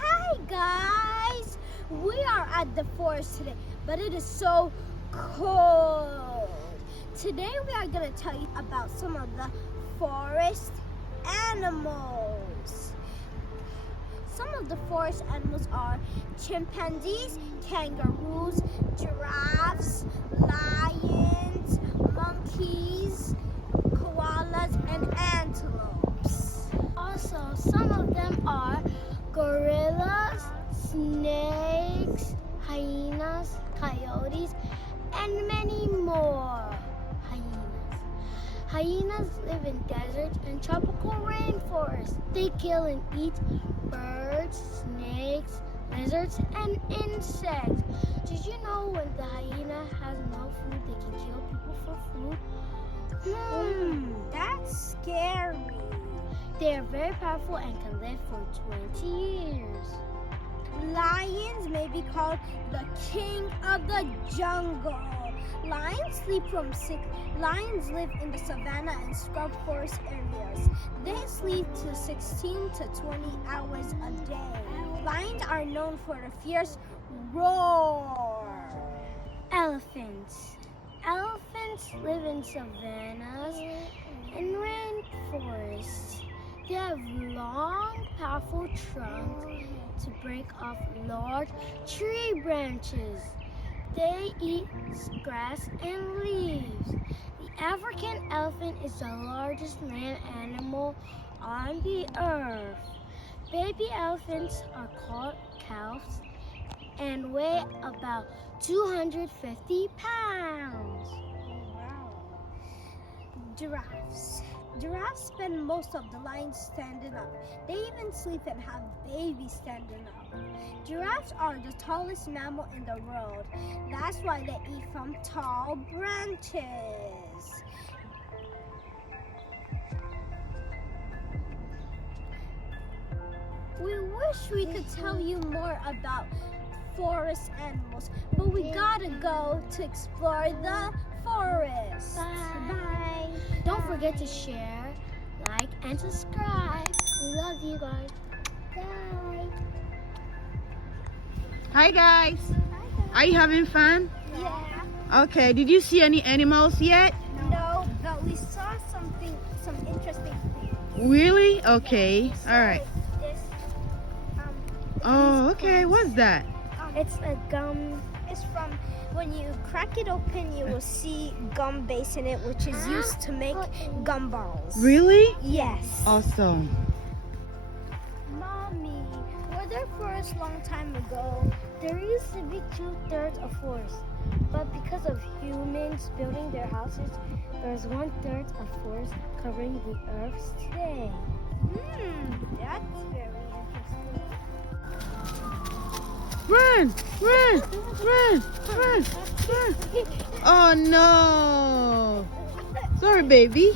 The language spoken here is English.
Hi guys! We are at the forest today, but it is so cold. Today we are going to tell you about some of the forest animals. Some of the forest animals are chimpanzees, kangaroos, giraffes, lions, monkeys, koalas, and antelopes. Also, some of them are gorillas, snakes, hyenas, coyotes, and many more. Hyenas live in deserts and tropical rainforests. They kill and eat birds, snakes, lizards, and insects. Did you know when the hyena has no food, they can kill people for food? That's scary. They are very powerful and can live for 20 years. Lions may be called the king of the jungle. Lions live in the savanna and scrub forest areas. They sleep to 16 to 20 hours a day. Lions are known for a fierce roar. Elephants. Elephants live in savannas and rainforests. They have long, powerful trunks to break off large tree branches. They eat grass and leaves. The African elephant is the largest land animal on the earth. Baby elephants are called calves and weigh about 250 pounds. Wow. Giraffes. Giraffes spend most of the life standing up. They even sleep and have babies standing up. Giraffes are the tallest mammal in the world. That's why they eat from tall branches. We wish we could tell you more about forest animals, but we gotta go to explore the forest. Bye. Don't forget to share, like, and subscribe. We love you guys. Bye. Hi guys. Are you having fun? Yeah. Okay, did you see any animals yet? No, but we saw some interesting things. Really? Okay. All right. This, Oh, okay. What's that? it's a gum. It's from when you crack it open, you will see gum base in it, which is used to make gumballs. Really? Yes. Awesome. Mommy, were there forests long time ago? There used to be 2/3 of forest, but because of humans building their houses, there's 1/3 of forest covering the earth today. That's very interesting. Run! Run! Run! Run! Run! Oh no! Sorry, baby.